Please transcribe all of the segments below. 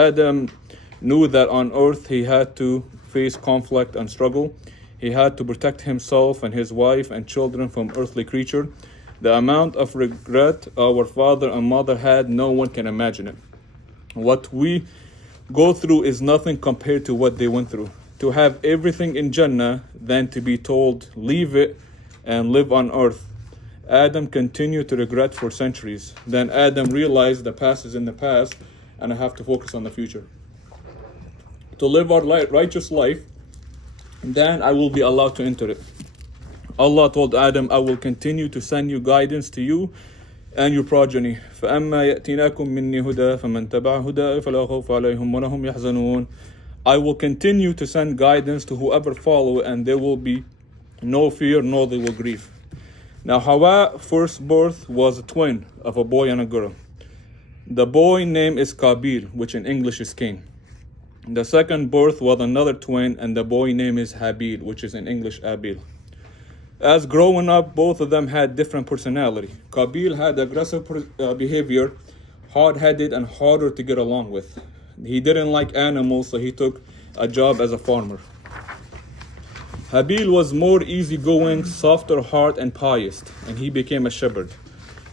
Adam knew that on earth he had to face conflict and struggle. He had to protect himself and his wife and children from earthly creature. The amount of regret our father and mother had, no one can imagine it. What we go through is nothing compared to what they went through. To have everything in Jannah, then to be told, leave it and live on earth. Adam continued to regret for centuries. Then Adam realized the past is in the past and I have to focus on the future. To live our righteous life, then I will be allowed to enter it. Allah told Adam, I will continue to send you guidance to you and your progeny. فَأَمَّا يَأْتِينَاكُم مِّنِّي هُدًى فَمَن تَبَعَ هُدَايَ فَلَا خَوْفٌ عَلَيْهِمْ وَلَا هُمْ يَحْزَنُونَ. I will continue to send guidance to whoever follow, and there will be no fear, nor they will grieve. Now Hawa's first birth was a twin of a boy and a girl. The boy name is Qabil, which in English is Cain. The second birth was another twin, and the boy name is Habil, which is in English Abel. As growing up, both of them had different personality. Qabil had aggressive behavior, hard-headed and harder to get along with. He didn't like animals, so he took a job as a farmer. Habil was more easygoing, softer heart and pious, and he became a shepherd.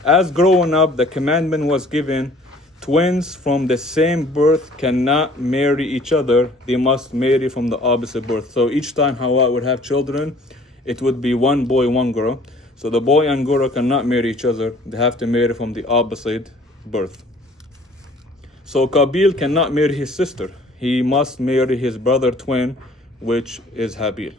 As growing up, the commandment was given, twins from the same birth cannot marry each other. They must marry from the opposite birth. So each time Hawa would have children, it would be one boy, one girl. So the boy and girl cannot marry each other. They have to marry from the opposite birth. So Qabil cannot marry his sister. He must marry his brother twin, which is Habil.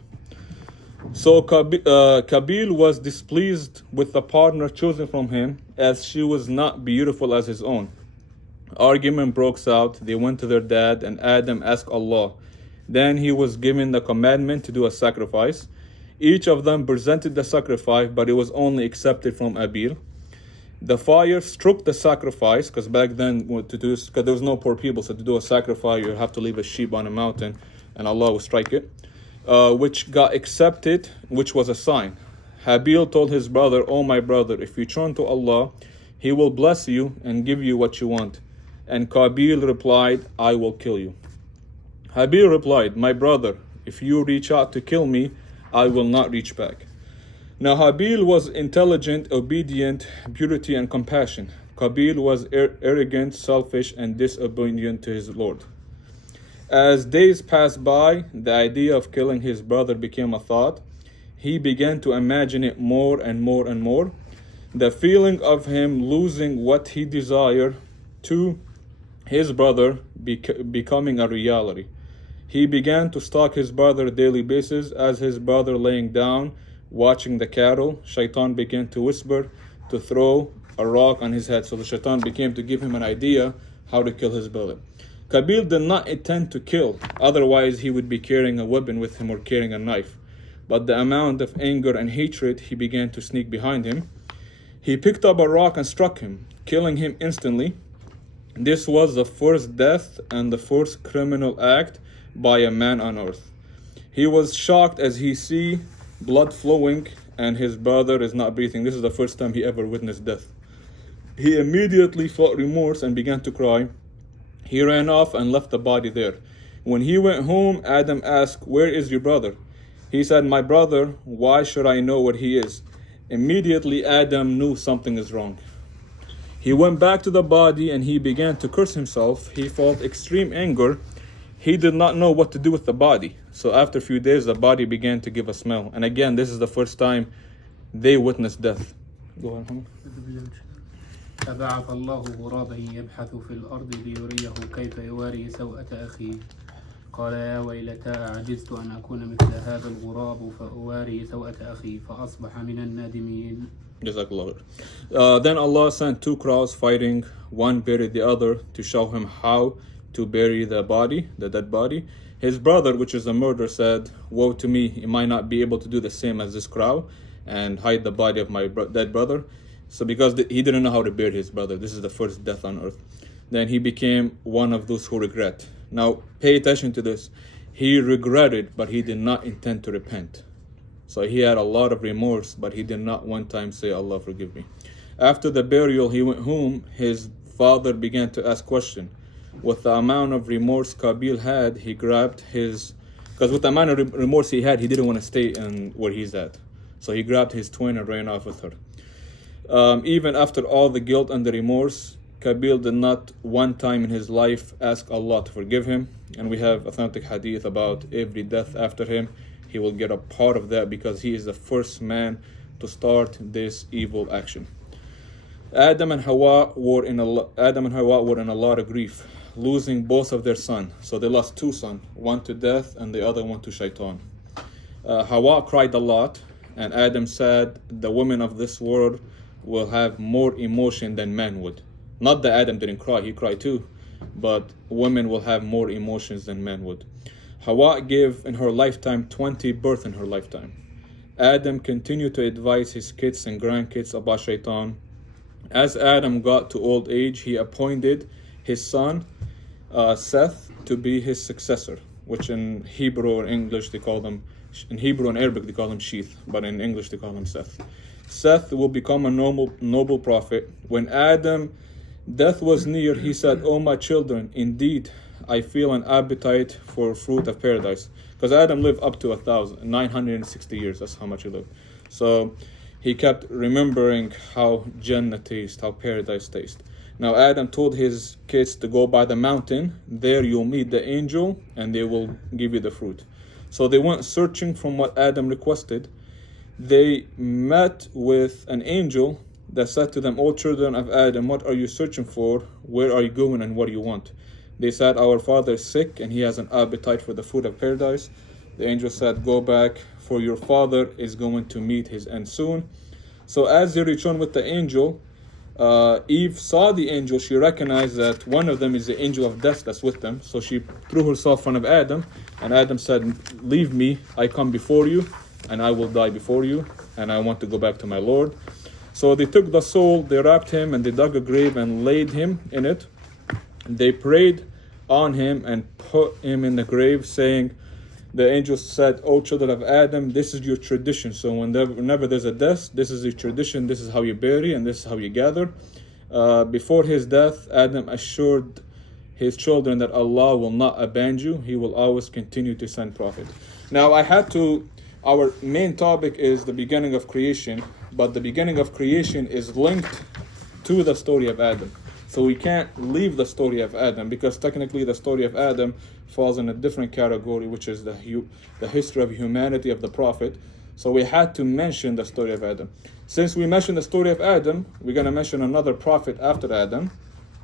So Qabil was displeased with the partner chosen from him, as she was not beautiful as his own. Argument broke out. They went to their dad, and Adam asked Allah. Then he was given the commandment to do a sacrifice. Each of them presented the sacrifice, but it was only accepted from Abel. The fire struck the sacrifice, because back then, because there was no poor people, so to do a sacrifice, you have to leave a sheep on a mountain, and Allah will strike it, which got accepted, which was a sign. Habil told his brother, "Oh my brother, if you turn to Allah, He will bless you and give you what you want." And Qabil replied, "I will kill you." Habil replied, "My brother, if you reach out to kill me, I will not reach back." Now Habil was intelligent, obedient, purity and compassion. Qabil was arrogant, selfish and disobedient to his Lord. As days passed by, the idea of killing his brother became a thought. He began to imagine it more and more and more. The feeling of him losing what he desired to his brother becoming a reality. He began to stalk his brother on a daily basis. As his brother laying down, watching the cattle, Shaitan began to whisper to throw a rock on his head. So the Shaitan began to give him an idea how to kill his brother. Qabil did not intend to kill, otherwise he would be carrying a weapon with him or carrying a knife. But the amount of anger and hatred, he began to sneak behind him. He picked up a rock and struck him, killing him instantly. This was the first death and the first criminal act by a man on earth. He was shocked as he see blood flowing and his brother is not breathing. This is the first time he ever witnessed death. He immediately felt remorse and began to cry. He ran off and left the body there. When he went home, Adam asked, "Where is your brother?" He said, "My brother, why should I know what he is?" Immediately Adam knew something is wrong. He went back to the body and he began to curse himself. He felt extreme anger. He did not know what to do with the body. So after a few days, the body began to give a smell. And again, this is the first time they witnessed death. Go ahead, Muhammad. فبعث الله غرابا يبحث في الأرض ليريه كيف يواري سوءة أخيه قال يا ويلتى أعجزت أن أكون مثل هذا الغراب فأواري سوءة أخي فأصبح من النادمين. Then Allah sent two crows fighting. One buried the other to show him how to bury the body, the dead body. His brother, which is a murderer, said, "Woe to me, am I not be able to do the same as this crow and hide the body of my dead brother?" So because he didn't know how to bury his brother, this is the first death on earth. Then he became one of those who regret. Now pay attention to this. He regretted, but he did not intend to repent. So he had a lot of remorse, but he did not one time say, "Allah forgive me." After the burial, he went home. His father began to ask questions. with the amount of remorse Qabil had, he grabbed his, because with the amount of remorse he had, he didn't want to stay in where he's at. So he grabbed his twin and ran off with her. Even after all the guilt and the remorse, Qabil did not one time in his life ask Allah to forgive him. And we have authentic hadith about every death after him. He will get a part of that because he is the first man to start this evil action. Adam and Hawa were in a lot of grief, losing both of their sons. So they lost two sons, one to death and the other one to shaitan. Hawa cried a lot, and Adam said the women of this world will have more emotion than men would. Not that Adam didn't cry, he cried too, but women will have more emotions than men would. Hawa gave in her lifetime 20 births in her lifetime. Adam continued to advise his kids and grandkids about shaitan. As Adam got to old age, he appointed his son Seth to be his successor, which in Hebrew or English they call them, in Hebrew and Arabic they call him Sheath, but in English they call him Seth. Seth will become a noble prophet. When Adam death was near, he said, "Oh my children, indeed I feel an appetite for fruit of paradise." Because Adam lived up to 960 years, that's how much he lived. So he kept remembering how Jannah tastes, how paradise tastes. Now Adam told his kids to go by the mountain. There you'll meet the angel and they will give you the fruit. So they went searching from what Adam requested. They met with an angel that said to them, "O children of Adam, what are you searching for? Where are you going and what do you want?" They said, "Our father is sick and he has an appetite for the food of paradise." The angel said, "Go back, for your father is going to meet his end soon." So as they returned with the angel, Eve saw the angel. She recognized that one of them is the angel of death that's with them. So she threw herself in front of Adam, and Adam said, "Leave me, I come before you, and I will die before you, and I want to go back to my Lord." So they took the soul, they wrapped him, and they dug a grave and laid him in it. They prayed on him and put him in the grave, saying, the angel said, "O children of Adam, this is your tradition. So whenever there's a death, this is your tradition, this is how you bury, and this is how you gather." Before his death, Adam assured his children that Allah will not abandon you. He will always continue to send prophet. Now our main topic is the beginning of creation, but the beginning of creation is linked to the story of Adam. So we can't leave the story of Adam, because technically the story of Adam falls in a different category, which is the history of humanity of the prophet. So we had to mention the story of Adam. Since we mentioned the story of Adam, we're going to mention another prophet after Adam,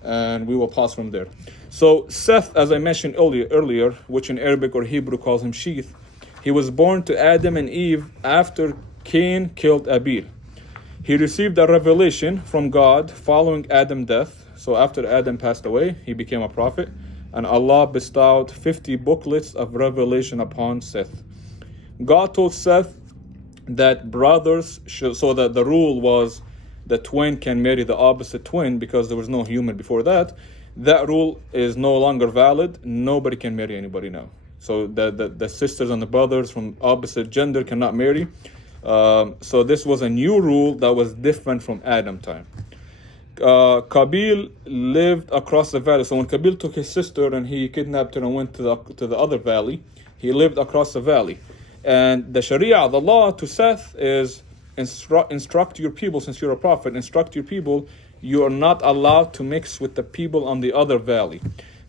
and we will pause from there. So Seth, as I mentioned earlier, which in Arabic or Hebrew calls him Sheath, he was born to Adam and Eve after Cain killed Abel. He received a revelation from God following Adam's death. So after Adam passed away, he became a prophet, and Allah bestowed 50 booklets of revelation upon Seth. God told Seth that brothers should, so that the rule was the twin can marry the opposite twin, because there was no human before that. That rule is no longer valid. Nobody can marry anybody now. So the sisters and the brothers from opposite gender cannot marry. So this was a new rule that was different from Adam time. Qabil lived across the valley. So when Qabil took his sister and he kidnapped her and went to the other valley, he lived across the valley. And the Sharia, the law to Seth is instruct your people, since you're a prophet, instruct your people, you are not allowed to mix with the people on the other valley.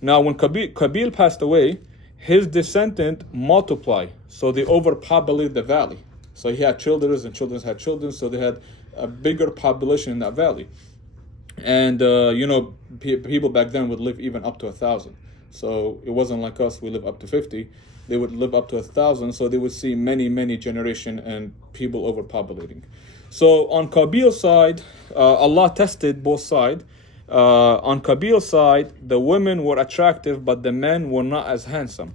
Now when Qabil passed away, his descendant multiplied, so they overpopulated the valley. So he had children and children had children, so they had a bigger population in that valley. And people back then would live even up to 1,000. So it wasn't like us, we live up to 50. They would live up to 1,000, so they would see many generation and people overpopulating. So on Qabil's side, Allah tested both sides. On Qabil's side, the women were attractive, but the men were not as handsome.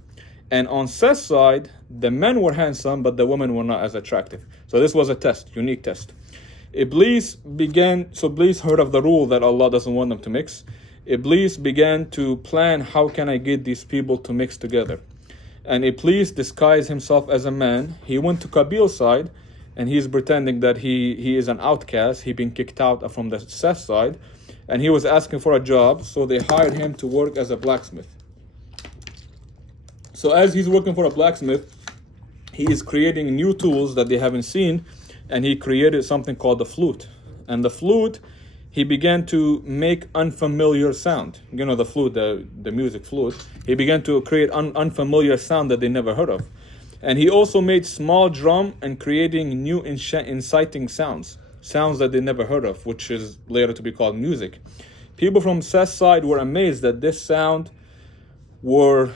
And on Seth's side, the men were handsome, but the women were not as attractive. So this was a test, unique test. Iblis heard of the rule that Allah doesn't want them to mix. Iblis began to plan, how can I get these people to mix together? And Iblis disguised himself as a man. He went to Qabil's side, and he's pretending that he is an outcast. He's been kicked out from the Seth side. and he was asking for a job, so they hired him to work as a blacksmith. So as he's working for a blacksmith, he is creating new tools that they haven't seen, and he created something called the flute. And the flute, he began to make unfamiliar sound. You know, the flute, the music flute. He began to create unfamiliar sound that they never heard of. And he also made small drum and creating new inciting sounds that they never heard of, which is later to be called music. People from Seth's side were amazed that this sound were,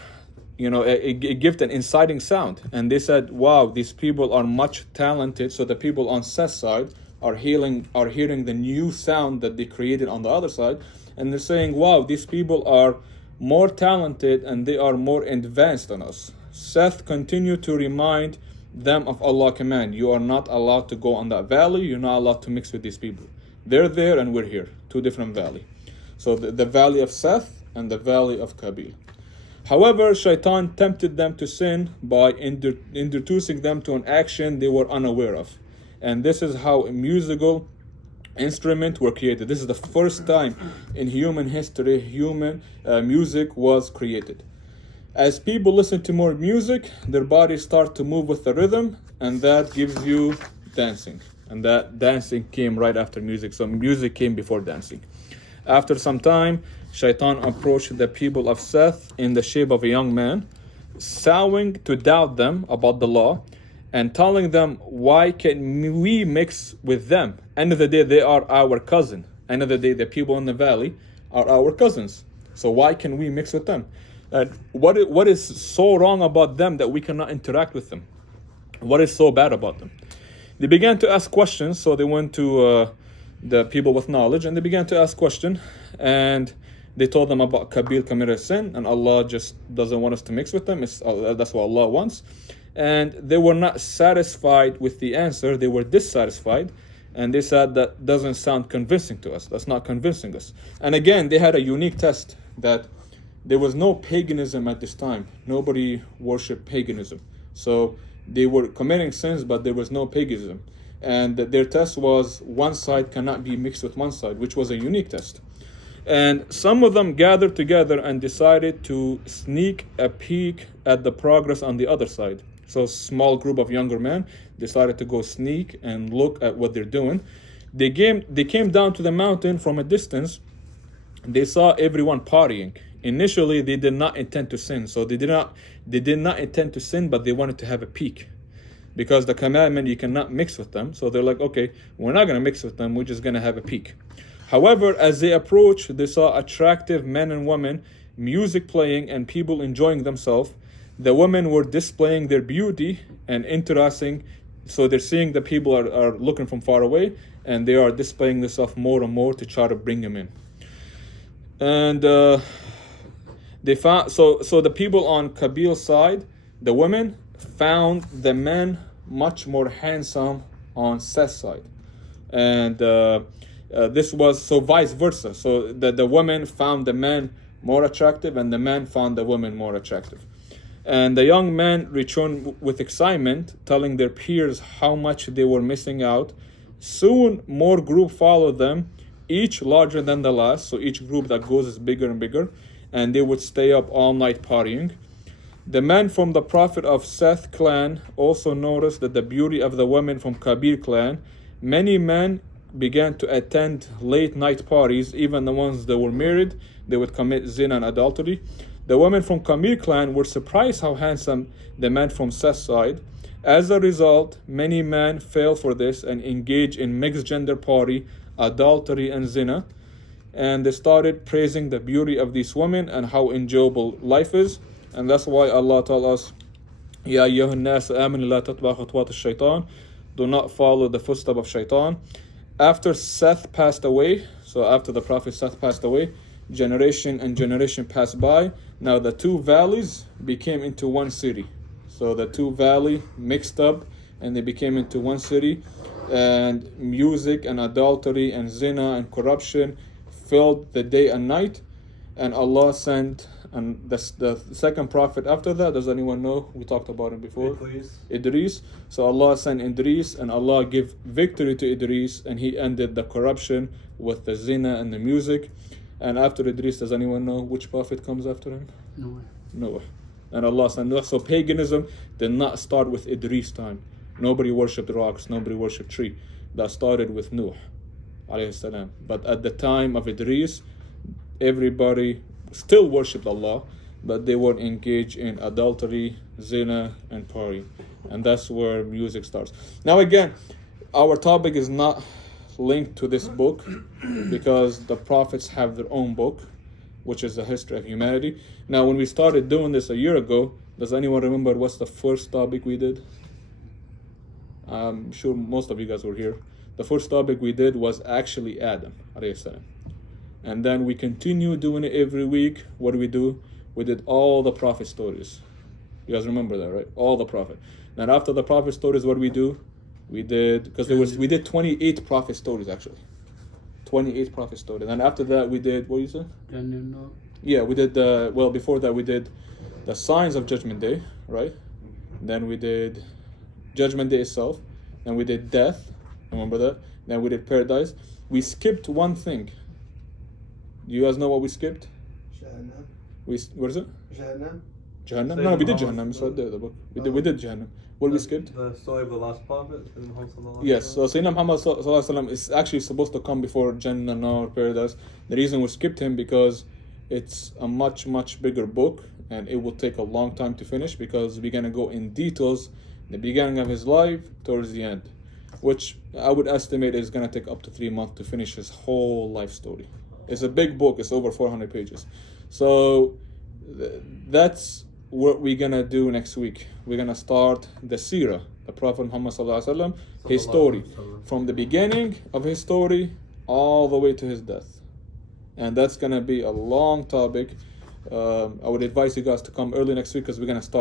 it gave an inciting sound. And they said, wow, these people are much talented. So the people on Seth's side are hearing the new sound that they created on the other side. And they're saying, wow, these people are more talented and they are more advanced than us. Seth continued to remind them of Allah's command. You are not allowed to go on that valley. You're not allowed to mix with these people. They're there and we're here. Two different valleys. So the valley of Seth and the valley of Cain. However, Shaitan tempted them to sin by introducing them to an action they were unaware of. And this is how musical instruments were created. This is the first time in human history music was created. As people listen to more music, their bodies start to move with the rhythm, and that gives you dancing. And that dancing came right after music. So music came before dancing. After some time, Shaitan approached the people of Seth in the shape of a young man, sowing to doubt them about the law, and telling them, why can we mix with them? End of the day, they are our cousin. End of the day, the people in the valley are our cousins. So why can we mix with them? What is so wrong about them that we cannot interact with them? What is so bad about them? They began to ask questions. So they went to the people with knowledge and they began to ask questions. And they told them about Cain committed sin, and Allah just doesn't want us to mix with them. That's what Allah wants. And they were not satisfied with the answer. They were dissatisfied. And they said, that doesn't sound convincing to us. That's not convincing us. And again, they had a unique test that there was no paganism at this time. Nobody worshipped paganism. So they were committing sins, but there was no paganism. And their test was one side cannot be mixed with one side, which was a unique test. And some of them gathered together and decided to sneak a peek at the progress on the other side. So a small group of younger men decided to go sneak and look at what they're doing. They came down to the mountain from a distance. They saw everyone partying. Initially, they did not intend to sin. So they did not intend to sin, but they wanted to have a peek. Because the commandment, you cannot mix with them. So they're like, okay, we're not going to mix with them. We're just going to have a peek. However, as they approached, they saw attractive men and women, music playing, and people enjoying themselves. The women were displaying their beauty and interesting. So they're seeing the people are looking from far away, and they are displaying themselves more and more to try to bring them in. And they found so the people on Cain's side, the women found the men much more handsome on Seth's side, and this was so vice versa. So the women found the men more attractive, and the men found the women more attractive. And the young men returned with excitement, telling their peers how much they were missing out. Soon, more groups followed them, each larger than the last. So each group that goes is bigger and bigger. And they would stay up all night partying. The men from the prophet of Seth clan also noticed that the beauty of the women from Cain clan. Many men began to attend late night parties, even the ones that were married. They would commit zina and adultery. The women from Cain clan were surprised how handsome the men from Seth's side. As a result, many men fell for this and engaged in mixed gender party, adultery, and zina. And they started praising the beauty of these women and how enjoyable life is. And that's why Allah told us, Ya ayyuhan nas amanu la tatba'u khutuwat ash-shaytan. Do not follow the footsteps of shaitan. After Seth passed away, so after the prophet Seth passed away, generation and generation passed by. Now the two valleys became into one city. So the two valleys mixed up and they became into one city. And music and adultery and zina and corruption filled the day and night. And Allah sent And that's the second prophet after that. Does anyone know? We talked about him before. Idris. So Allah sent Idris, and Allah gave victory to Idris, and he ended the corruption with the zina and the music. And after Idris, does anyone know which prophet comes after him? Noah. And Allah sent Noah. So paganism did not start with Idris' time. Nobody worshipped rocks, nobody worshipped tree. That started with Noah alayhi salam. But at the time of Idris, everybody still worshipped Allah, but they were engaged in adultery, zina, and party. And that's where music starts. Now again, our topic is not linked to this book because the prophets have their own book, which is the history of humanity. Now when we started doing this a year ago, does anyone remember what's the first topic we did? I'm sure most of you guys were here. The first topic we did was actually Adam alayhi salam. And then we continue doing it every week. What do? We did all the prophet stories. You guys remember that, right? All the prophet. Then after the prophet stories, what do? We did 28 prophet stories actually. 28 prophet stories. And after that we did, what you say? Yeah, we did before that we did the signs of Judgment Day, right? Then we did Judgment Day itself. Then we did death. Remember that? Then we did paradise. We skipped one thing. Do you guys know what we skipped? Jahannam. What is it? Jahannam? No, we did Jahannam. It's right there, the book. We did Jahannam. What we skipped? The story of the last prophet. Yes. So Sayyidina Muhammad sallallahu alaihi wasallam is actually supposed to come before Jannah, Nar, paradise. The reason we skipped him because it's a much, much bigger book and it will take a long time to finish because we're going to go in details the beginning of his life towards the end, which I would estimate is going to take up to 3 months to finish his whole life story. It's a big book. It's over 400 pages. So that's what we're going to do next week. We're going to start the seerah, the Prophet Muhammad sallallahu alaihi wasallam, his story, from the beginning of his story all the way to his death. And that's going to be a long topic. I would advise you guys to come early next week because we're going to start